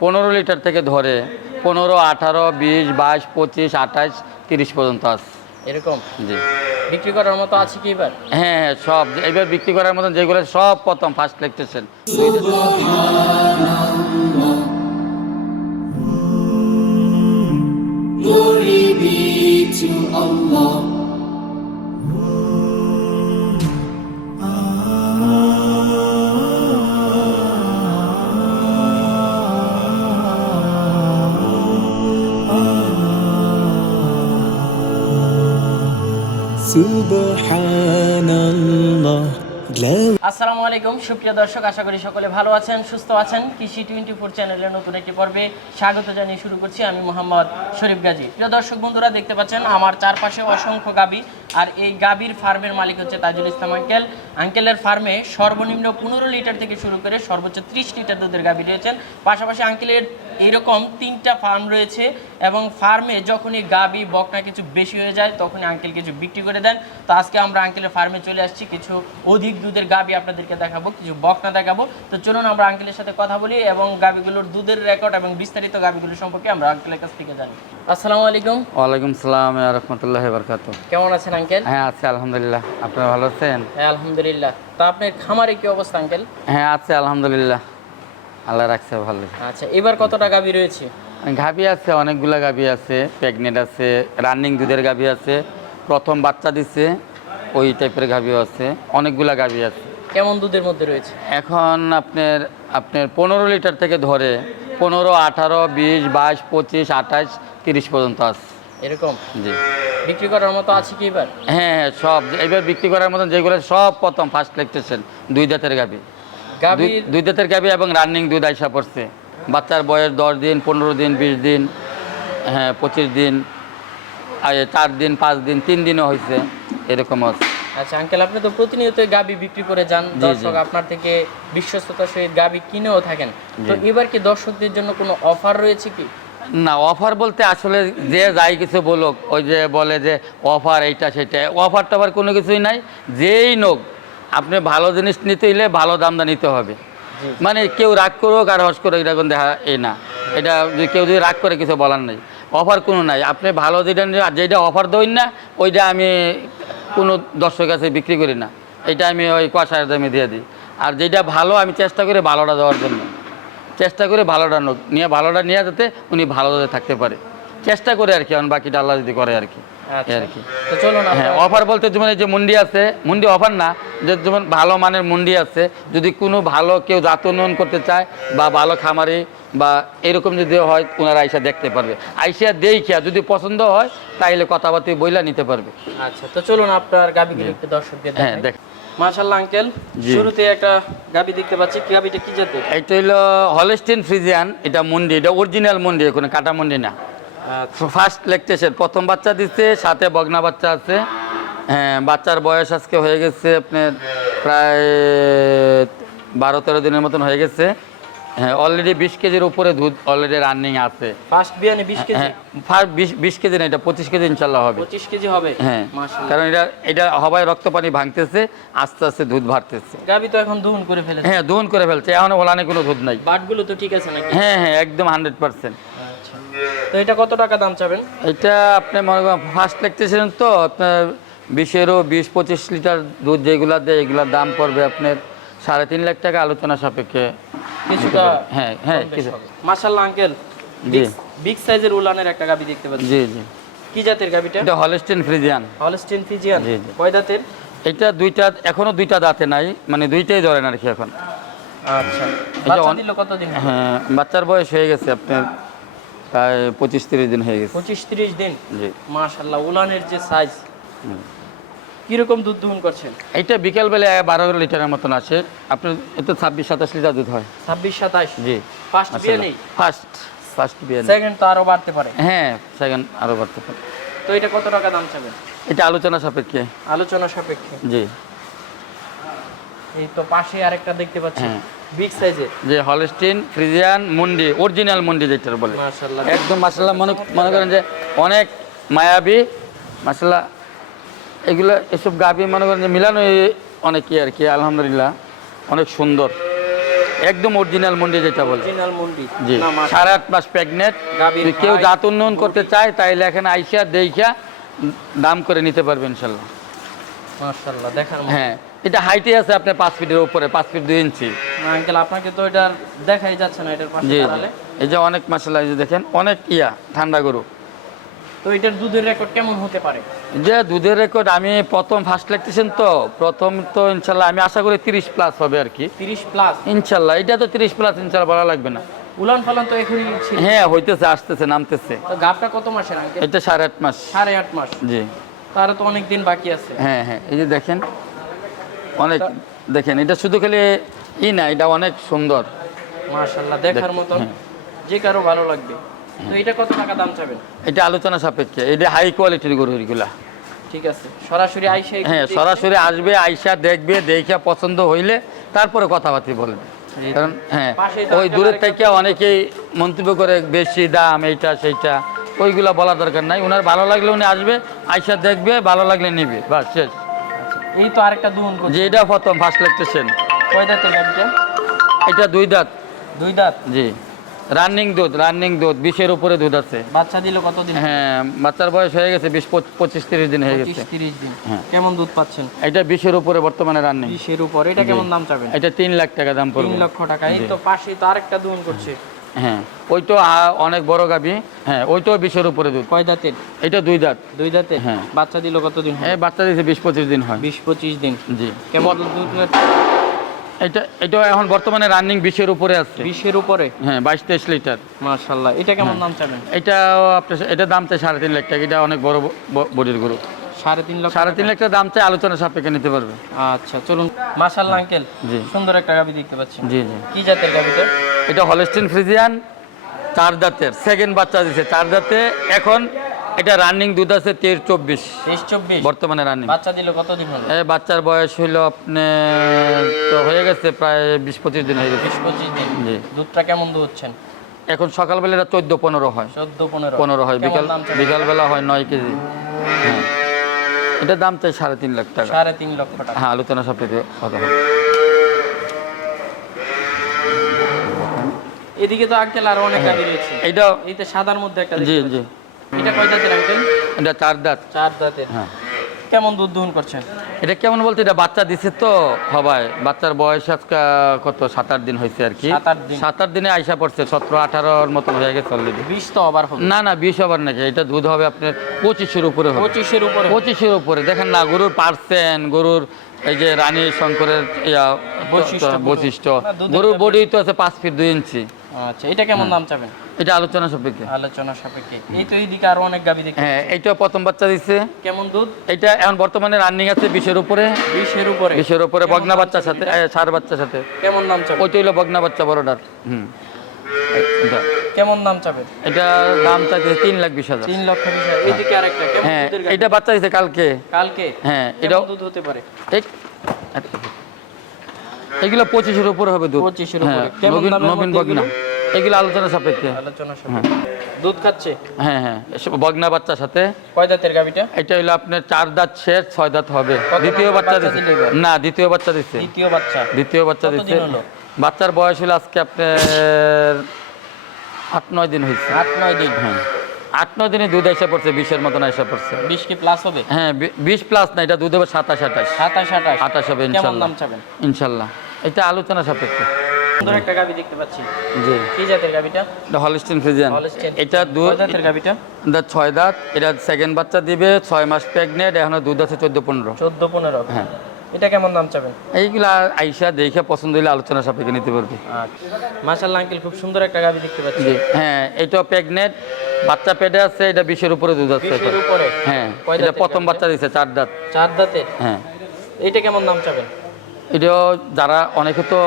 পনেরো লিটার থেকে ধরে পনেরো আঠারো বিশ বাইশ পঁচিশ আঠাশ তিরিশ পর্যন্ত আছে। এরকম? জি। বিক্রি করার মতো আছে কি এবার? হ্যাঁ হ্যাঁ সব এবার বিক্রি করার মতন যেগুলো সব প্রথম first lactation Glory be to Allah. আসসালামু আলাইকুম, সুপ্রিয় দর্শক, আশা করি সকলে ভালো আছেন, সুস্থ আছেন। কৃষি টোয়েন্টি ফোর চ্যানেলের নতুন একটি পর্বে স্বাগত জানিয়ে শুরু করছি আমি মোহাম্মদ শরীফ গাজী। প্রিয় দর্শক বন্ধুরা, দেখতে পাচ্ছেন আমার চারপাশে অসংখ্য গাবি, আর এই গাবির ফার্মের মালিক হচ্ছে তাজুল ইসলাম আঙ্কেল। আঙ্কেলের ফার্মে সর্বনিম্ন পনেরো লিটার থেকে শুরু করে সর্বোচ্চ ত্রিশ লিটার দুধের গাবি রয়েছেন। পাশাপাশি আঙ্কেলের এইরকম তিনটা ফার্ম রয়েছে এবং ফার্মে যখনই গাবি বকনা কিছু বেশি হয়ে যায় তখনই আঙ্কেল কিছু বিক্রি করে দেন। তো আজকে আমরা আঙ্কেলের ফার্মে চলে আসছি। কিছু অধিক দুধের গাবি আপনাদেরকে দেখাবো কিছু বকনা দেখাবো। তো চলুন আমরা আঙ্কেলের সাথে কথা বলি এবং গাবিগুলোর দুধের রেকর্ড এবং বিস্তারিত গাবিগুলো সম্পর্কে আমরা আঙ্কেলের কাছ থেকে জানি। আসসালামু আলাইকুম। ওয়ালাইকুম সালাম রহমতুল্লাহ বরকাত কেমন আছেন আঙ্কেল হ্যাঁ আছে আলহামদুলিল্লাহ। আপনারা ভালো আছেন? হ্যাঁ আলহামদুলিল্লাহ। তা আপনার খামারে কি অবস্থা আঙ্কেল হ্যাঁ আছে আলহামদুলিল্লাহ। আল্লাহ রাখছে ভালো আচ্ছা এবার কতটা গাবি রয়েছে? গাভি আছে অনেকগুলা গাভি আছে প্রেগনেন্ট আছে রানিং দুধের গাভি আছে প্রথম বাচ্চা দিছে ওই টাইপের গাভিও আছে অনেকগুলা গাভি আছে। কেমন দুধের মধ্যে রয়েছে? এখন আপনার আপনার পনেরো লিটার থেকে ধরে পনেরো আঠারো বিশ বাইশ পঁচিশ আঠাশ তিরিশ পর্যন্ত আছে। এরকম? জি। বিক্রি করার মতো আছে কি এবার? হ্যাঁ হ্যাঁ সব এবার বিক্রি করার মতন যেগুলো সব প্রথম ফার্স্ট লেকটেশন দুই দাঁতের গাভি দুই- দাঁতের গাভি এবং রানিং দুধ আইসা পড়ছে। বাচ্চার বয়স দশ দিন পনেরো দিন বিশ দিন হ্যাঁ পঁচিশ দিন চার দিন পাঁচ দিন তিন দিনও হয়েছে এরকম আছে। আচ্ছা আঙ্কেল আপনি তো প্রতিনিয়ত গাবি বিক্রি করে যান। দর্শক আপনার থেকে বিশ্বস্ততার সহিত গাবি কিনেও থাকেন। তো এবার কি দর্শকদের জন্য কোনো অফার রয়েছে কি? না অফার বলতে আসলে যে যাই কিছু বলুক ওই যে বলে যে অফার এইটা সেটা অফার টফার কোনো কিছুই নাই। যেই নোক আপনি ভালো জিনিস নিতে হলে ভালো দামটা নিতে হবে। মানে কেউ রাগ করুক আর হস করুক এরকম দেখা এই না। এটা কেউ যদি রাগ করে কিছু বলার নেই। অফার কোনো নাই। আপনি ভালো যেটা আর যেটা অফার দেন না ওইটা আমি কোনো দর্শকের কাছে বিক্রি করি না। এটা আমি ওই কষায়ের দামে দিয়ে দিই। আর যেটা ভালো আমি চেষ্টা করি ভালোটা দেওয়ার জন্য। চেষ্টা করে ভালোটা নিয়ে ভালোটা নিয়ে যাতে উনি ভালো থাকতে পারে। চেষ্টা করে আর কি এখন বাকিটা আল্লাহ যদি করে আর কি। আচ্ছা। আর কি। হ্যাঁ অফার বলতে যেমন এই যে মুন্ডি আছে মুন্ডি অফার না যে যেমন ভালো মানের মুন্ডি আছে যদি কোনো ভালো কেউ জাত উন্নয়ন করতে চায় বা ভালো খামারি বা এরকম যদি হয় ওনারা আইসা দেখতে পারবে। আইসা দেখিয়া যদি পছন্দ হয় তাইলে কথাবার্তা বইলা নিতে পারবে। আচ্ছা তো চলুন আপনার গাবিগুলো একটু দর্শকদের হ্যাঁ দেখ মাশাআল্লাহ আঙ্কেল শুরুতে একটা গাবি দেখতে পাচ্ছি। কি গাবিটা কি জাতের? এইটা হইল হলেস্টিন ফ্রিজিয়ান এটা মুন্ডি এটা অরিজিনাল মুন্ডি কোনো কাটা মুন্ডি না। ফার্স্ট লেকটেশন প্রথম বাচ্চা দিচ্ছে সাথে বগনা বাচ্চা আছে। হ্যাঁ বাচ্চার বয়স আজকে হয়ে গেছে আপনার প্রায় বারো তেরো দিনের মতন হয়ে গেছে। হ্যাঁ অলরেডি বিশ কেজির উপরে দুধ অলরেডি রানিং আছে। ফার্স্ট বিয়ানে বিশ কেজি? হ্যাঁ ফার্স্ট বিশ বিশ কেজি না এটা পঁচিশ কেজি ইনশাল্লাহ হবে। পঁচিশ কেজি হবে? হ্যাঁ কারণ এটা এটা হবায় রক্ত পানি ভাঙতেছে আস্তে আস্তে দুধ বাড়তেছে। গাবি তো এখন দহন করে ফেলেছে। হ্যাঁ দোহন করে ফেলছে এখন ওলানে কোনো দুধ নাই। বাটগুলো তো ঠিক আছে নাকি? হ্যাঁ হ্যাঁ একদম হান্ড্রেড পার্সেন্ট তো এটা কত টাকা দাম চাবেন? এটা আপনি মনে করেন ফার্স্ট লেগতেছিলেন তো আপনার বিশেরও বিশ পঁচিশ লিটার দুধ যেগুলো দেয় এগুলোর দাম পড়বে আপনার সাড়ে তিন লাখ টাকা আলোচনা সাপেক্ষে। কিছুটা হ্যাঁ হ্যাঁ কিছু মাশাআল্লাহ আঙ্কেল জি। বিগ সাইজের উলানের একটা গাবি দেখতে পাচ্ছি। জি জি। কি জাতের গাবিটা? এটা হলস্টিন ফ্রিজিয়ান হলস্টিন ফ্রিজিয়ান জি, জি। কয় দাঁতের? এটা দুইটা এখনও দুইটা দাঁতে নাই মানে দুইটাই ধরেন আর কি এখন। আচ্ছা। এটা বাচ্চা দিল কতদিন? হ্যাঁ বাচ্চার বয়স হয়ে গেছে আপনার প্রায় পঁচিশ তিরিশ দিন হয়ে গেছে। পঁচিশ তিরিশ দিন? জি। মাশাআল্লাহ উলানের যে সাইজ। কীরকম দুধ দহন করছেন? এইটা বিকেলবেলা বারো লিটারের মতন আসে আপনার এতে ছাব্বিশ সাতাশ লিটার দুধ হয়। ছাব্বিশ সাতাশ? জি। ফার্স্ট বিয়ে নেই? ফার্স্ট ফার্স্ট বিয়ে সেকেন্ড তো আরও বাড়তে পারে। হ্যাঁ সেকেন্ড আরও বাড়তে পারে। তো এটা কত টাকা দাম চাবেন? এটা আলোচনা সাপেক্ষে। আলোচনা সাপেক্ষে। জি। এই তো পাশে আরেকটা দেখতে পাচ্ছি। হ্যাঁ। বিগ সাইজের। যে হলস্টিন ফ্রিজিয়ান মুন্ডি অরিজিনাল মুন্ডি যেটা বলে। মাশাআল্লাহ। একদম মাসাল্লাহ মনে মনে করেন যে অনেক মায়াবী মাসাল্লাহ এগুলো এসব গাবি মনে করেন যে মিলানো অনেক আর কি আলহামদুলিল্লাহ। অনেক সুন্দর। একদম অরিজিনাল মন্ডি যেটা বলে। জি। সাড়ে আট মাস প্রেগনেন্ট কেউ জাত উন্নয়ন করতে চায় তাইলে এখানে আইসা দেইখা দাম করে নিতে পারবে ইনশাল্লাহ মাশাআল্লাহ দেখার হ্যাঁ। এটা হাইটে আছে আপনার পাঁচ ফিটের উপরে পাঁচ ফিট দুই ইঞ্চি। আঙ্কেল আপনাকে তো এটা দেখাই যাচ্ছে না এটার পাশে। দাঁড়ালে। এই যে অনেক মশলা এই যে দেখেন অনেক ইয়া ঠান্ডা গরু। তো এটার দুধের রেকর্ড কেমন হতে পারে? যে দুধের রেকর্ড আমি প্রথম ফার্স্ট লাগতেছেন তো প্রথম তো ইনশাল্লাহ আমি আশা করি তিরিশ প্লাস হবে আর কি। 30 প্লাস ইনশাল্লাহ এটা তো তিরিশ প্লাস ইনশাল্লাহ বলা লাগবে না। উলান ফালান তো এখনই ছিল। হ্যাঁ হইতেছে আসতেছে নামতেছে। তো গাবটা কত মাসের আঙ্কেল? এটা সাড়ে আট মাস। সাড়ে আট মাস। জি। তার তো অনেক দিন বাকি আছে। হ্যাঁ হ্যাঁ এই যে দেখেন অনেক দেখেন এটা শুধু খালি ই না এটা অনেক সুন্দর। মাশাআল্লাহ দেখার মতন হ্যাঁ। যে কারও ভালো লাগবে। তো এটা কত টাকা দাম চাবেন? এটা আলোচনা সাপেক্ষে এটা হাই কোয়ালিটির গরু এগুলা। ঠিক আছে সরাসরি আইসা হ্যাঁ সরাসরি আসবে আইসা দেখবে দেখে পছন্দ হইলে তারপরে কথাবার্তা বলবে। কারণ হ্যাঁ ওই দূরের থেকে অনেকেই মন্তব্য করে বেশি দাম এইটা সেইটা ওইগুলা বলা দরকার নাই। ওনার ভালো লাগলে উনি আসবে আইসা দেখবে ভালো লাগলে নিবে বাস শেষ। এই তো আরেকটা দুন করছে। এটা প্রথম ফার্স্ট লেকটেশন কয় দাঁতের গাবিটা এটা দুই দাঁত। দুই দাঁত? জি। রানিং দুধ রানিং দুধ বিশের উপরে দুধ আছে। বাচ্চা দিল কতদিন? হ্যাঁ বাচ্চার বয়স হয়ে গেছে বিশ পঁচিশ তিরিশ দিন হয়ে গেছে। তিরিশ দিন। হ্যাঁ। কেমন দুধ পাচ্ছেন? এটা বিশের উপরে বর্তমানে রানিং বিশের উপর এটা কেমন দাম চাবেন? এটা তিন লাখ টাকা দাম তিন পড়বে। লক্ষ টাকা। এই তো পাশে তো আরেকটা দুন করছে। হ্যাঁ। ওইটাও আ- অনেক বড় গাবি। হ্যাঁ ওইটাও বিশের উপরে দুধ। কয় দাঁতের? এটা দুই দাঁত। দুই দাঁতে হ্যাঁ। বাচ্চা দিল কতদিন এই বাচ্চা দিয়েছে বিশ পঁচিশ দিন হয়। বিশ পঁচিশ দিন। জি। কেমন দুধ এটা এটা এখন বর্তমানে রানিং বিশের উপরে আছে। বিশের উপরে? হ্যাঁ বাইশ তেইশ লিটার। মাশাল্লাহ। এটা কেমন দাম চাবেন? এটা আপনার এটা দাম চাই সাড়ে তিন লাখ টাকা। এটা অনেক বড় বডির গরু। সাড়ে তিন লক্ষ সাড়ে তিন লাখ টাকা দাম চাই আলোচনা সাপেক্ষে নিতে পারবে। আচ্ছা চলুন। মাশাল্লাহ আঙ্কেল। জি। সুন্দর একটা গাবি দেখতে পাচ্ছি। জি জি। কি জাতের গাবিটা? এটা হলস্টিন ফ্রিজিয়ান চার দাঁতের সেকেন্ড বাচ্চা দিছে চার দাঁতে। এখন এটা রানিং দুধ আছে তেইশ চব্বিশ। বর্তমানে রানিং। বাচ্চা দিল কতদিন হলো? এই বাচ্চার বয়স হইল আপনি তো হয়ে গেছে প্রায় বিশ পঁচিশ দিন হয়ে গেছে। বিশ পঁচিশ দিন। জি। দুধটা কেমন দুধ হচ্ছেন এখন সকালবেলা এটা চোদ্দ পনেরো হয়। চোদ্দ পনেরো। পনেরো হয়। বিকাল বিকালবেলা হয় নয় কেজি। হ্যাঁ। এটা দাম চাই সাড়ে তিন লাখ টাকা। সাড়ে তিন লক্ষ টাকা। হ্যাঁ আলোচনা সাপেক্ষে কথা হবে। এদিকে তো আঙ্কেল আরও অনেক রয়েছে। এটা এই তো সাদার মধ্যে একটা জি জি। এটা কয় দাঁতের আঙ্কেল এটা চার দাঁত। চার দাঁতের। হ্যাঁ। কেমন দুধ দহন করছেন? এটা কেমন বলতে এটা বাচ্চা দিছে তো সবাই। বাচ্চার বয়স আজকে কত সাত আট দিন হয়েছে আর কি। সাত আট দিন। আইসা পড়ছে সতেরো আঠারোর মতন হয়ে গেছে অলরেডি বিশ তো হবে। না না বিশ ওভার নাকি? এটা দুধ হবে আপনার পঁচিশের উপরে হবে। পঁচিশের উপরে পঁচিশের উপরে। দেখেন না গরুর পার্সেন্ট গরুর এই যে রানী শঙ্করের বৈশিষ্ট্য। গরুর। বডি তো আছে পাঁচ ফিট দুই ইঞ্চি আচ্ছা এটা কেমন দাম চাবেন? এটা আলোচনা সাপেক্ষে। আলোচনা সাপেক্ষে। এই তো এইদিকে আরও অনেক গাবি দেখি হ্যাঁ এইটা প্রথম বাচ্চা দিচ্ছে কেমন দুধ? এটা এখন বর্তমানে রানিং আছে বিশের উপরে। বিশের উপরে? বিশের উপরে বগনা বাচ্চার সাথে এটা? ষাঁড় বাচ্চার সাথে। কেমন দাম চাবেন? ওইটা হইল বগনা বাচ্চা বড়টার। হুম। এটা। কেমন দাম চাবেন? এটা দাম চাইছে তিন লাখ বিশ হাজার। তিন লক্ষ বিশ হাজার। এইদিকে আরেকটা কেমন হ্যাঁ? এটা বাচ্চা দিছে কালকে। কালকে? হ্যাঁ এটাও দুধ হতে পারে? এক- এগুলো পঁচিশের উপরে হবে দুধ। 25 এর উপরে। হ্যাঁ, নবীন বগনা। এগুলো? আলোচনা সাপেক্ষে। আলোচনা দুধ খাচ্ছে? হ্যাঁ হ্যাঁ। বগনা বাচ্চার সাথে। কয় দাঁতের গাবিটা এটা হইল আপনার চার দাঁত শেষ ছয় দাঁত হবে। দ্বিতীয় বাচ্চা এবার? না দ্বিতীয় বাচ্চা দিছে। দ্বিতীয় বাচ্চা। দ্বিতীয় বাচ্চা হলো? বাচ্চার বয়স হলো আজকে আপনার আট নয় দিন হয়েছে আট নয় দিন? হ্যাঁ। আট নয় দিনে দুধ এসে পড়ছে বিশের মতন এসে পড়ছে। বিশ কি প্লাস হবে? হ্যাঁ বিশ প্লাস না এটা দুধ হবে সাতাশ আঠাশ। সাতাশ আঠাশ। আঠাশ হবে ইনশাল্লাহ। ইনশাল্লাহ। এটা আলোচনা সাপেক্ষে। সুন্দর একটা গাবি দেখতে পাচ্ছি। জি। কি জাতের গাবিটা? এটা হলিস্টিন ফ্রিজিয়ান। এটা গাবিটা? দাঁত ছয় দাঁত এটা সেকেন্ড বাচ্চা দিবে ছয় মাস প্রেগনেন্ট এখনও দুধ আছে চোদ্দ পনেরো। চোদ্দ পনেরো। হ্যাঁ। এটা কেমন দাম চাবেন? এইগুলা আইসা দেখে পছন্দ হলে আলোচনা সাপেক্ষে নিতে পারবে। আচ্ছা। আঙ্কেল খুব সুন্দর একটা গাবি দেখতে পাচ্ছি। হ্যাঁ এটা প্রেগনেন্ট বাচ্চা পেটে আছে এটা বিশের উপরে দুধ আছে উপরে? হ্যাঁ এটা প্রথম বাচ্চা দিছে চার দাঁত। চার দাঁতের? হ্যাঁ। এইটা কেমন দাম চাবেন? এটাও যারা অনেকে তো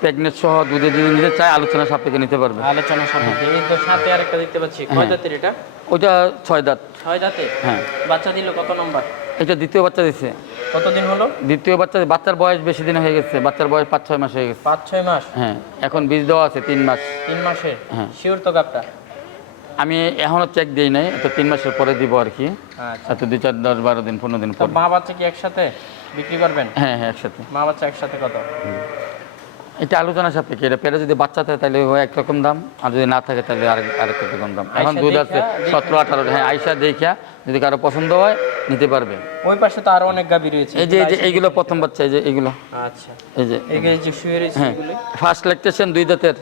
প্রেগনেন্ট সহ দুধে যদি নিতে চায় আলোচনা সাপেক্ষে নিতে পারবে। আলোচনা সাপেক্ষে। এই তো সাথে আরেকটা দেখতে পাচ্ছি কয় হ্যাঁ। দাঁতের এটা? ওইটা ছয় দাঁত। ছয় দাঁতে? হ্যাঁ। বাচ্চা দিল কত নম্বর? এটা দ্বিতীয় বাচ্চা দিছে। কতদিন হলো? দ্বিতীয় বাচ্চা বাচ্চার বয়স বেশি দিন হয়ে গেছে বাচ্চার বয়স পাঁচ ছয় মাস হয়ে গেছে। পাঁচ ছয় মাস? হ্যাঁ এখন বীজ দেওয়া আছে তিন মাস। তিন মাসের হ্যাঁ। শিওর তো গাবটা আমি এখনও চেক দিই নাই তো তিন মাসের পরে দিব আর কি। আচ্ছা। দুই চার দশ বারো দিন পনেরো দিন পর। মা বাচ্চা কি একসাথে? বিক্রি করবেন? হ্যাঁ হ্যাঁ একসাথে। মা বাচ্চা একসাথে কত? এটা আলোচনা সাপেক্ষে। এটা পেটে যদি বাচ্চা থাকে তাহলে একরকম দাম। আর যদি না থাকে তাহলে আরেক আরেক রকম দাম। এখন দুধ আছে সতেরো আঠারো। হ্যাঁ আইসা দেখা যদি কারও পছন্দ হয় নিতে পারবে। ওই পাশে তো আরও অনেক গাবি রয়েছে। এই যে এই যে এইগুলো প্রথম বাচ্চা এই যে এইগুলো। আচ্ছা। এই যে এই যে শুয়ে রয়েছে হ্যাঁ। এগুলো। ফার্স্ট ল্যাকটেশন দুই দাঁতের।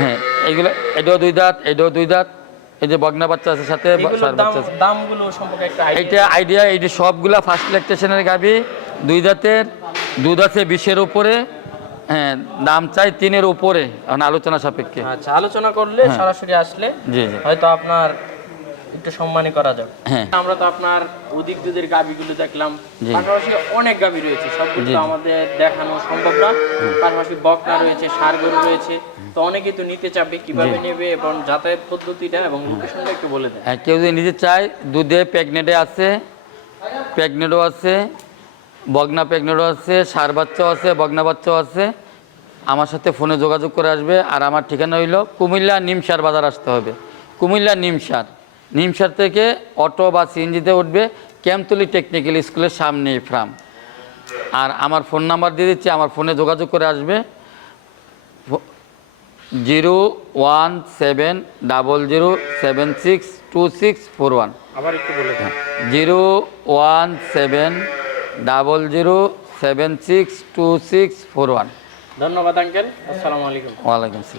হ্যাঁ এইগুলো এটাও দুই দাঁত এটাও দুই দাঁত। এই যে বগনা বাচ্চা আছে সাথে দামগুলো সম্পর্কে একটা এইটা আইডিয়া এই যে সবগুলা ফার্স্ট ইলেকট্রিশিয়ানের গাবি দুই দাঁতের দুধ আছে বিশের উপরে হ্যাঁ দাম চাই তিনের উপরে আলোচনা সাপেক্ষে। আচ্ছা আলোচনা করলে হ্যাঁ। সরাসরি আসলে জি জি। হয়তো আপনার একটু সম্মানই করা যাবে হ্যাঁ। আমরা তো আপনার অধিক দুধের গাবিগুলো দেখলাম। পাশাপাশি অনেক গাবি রয়েছে সবগুলো আমাদের দেখানো সম্ভব না। পাশাপাশি বকনা রয়েছে সার গরু রয়েছে। তো অনেকেই তো নিতে চাবে কীভাবে নেবে এবং যাতায়াত পদ্ধতিটা এবং লোকেশনটা একটু বলে দেন। হ্যাঁ কেউ যদি নিতে চায় দুধে প্রেগনেটে আছে প্রেগনেটও আছে বগনা প্রেগনেটও আছে সার বাচ্চাও আছে বগনা বাচ্চাও আছে। আমার সাথে ফোনে যোগাযোগ করে আসবে। আর আমার ঠিকানা হইল কুমিল্লা নিমসার বাজার আসতে হবে। কুমিল্লা নিমসার নিমসার থেকে অটো বা সিএনজিতে উঠবে ক্যাম্পতলি টেকনিক্যাল স্কুলের সামনে ফ্রাম আর আমার ফোন নাম্বার দিয়ে দিচ্ছি আমার ফোনে যোগাযোগ করে আসবে। Zero one seven double zero seven six two six four one. আবার একটু বলে zero one seven double zero seven six two six four one. ধন্যবাদ আঙ্কেল। আসসালামু আলাইকুম। ওয়ালাইকুম আসসালাম।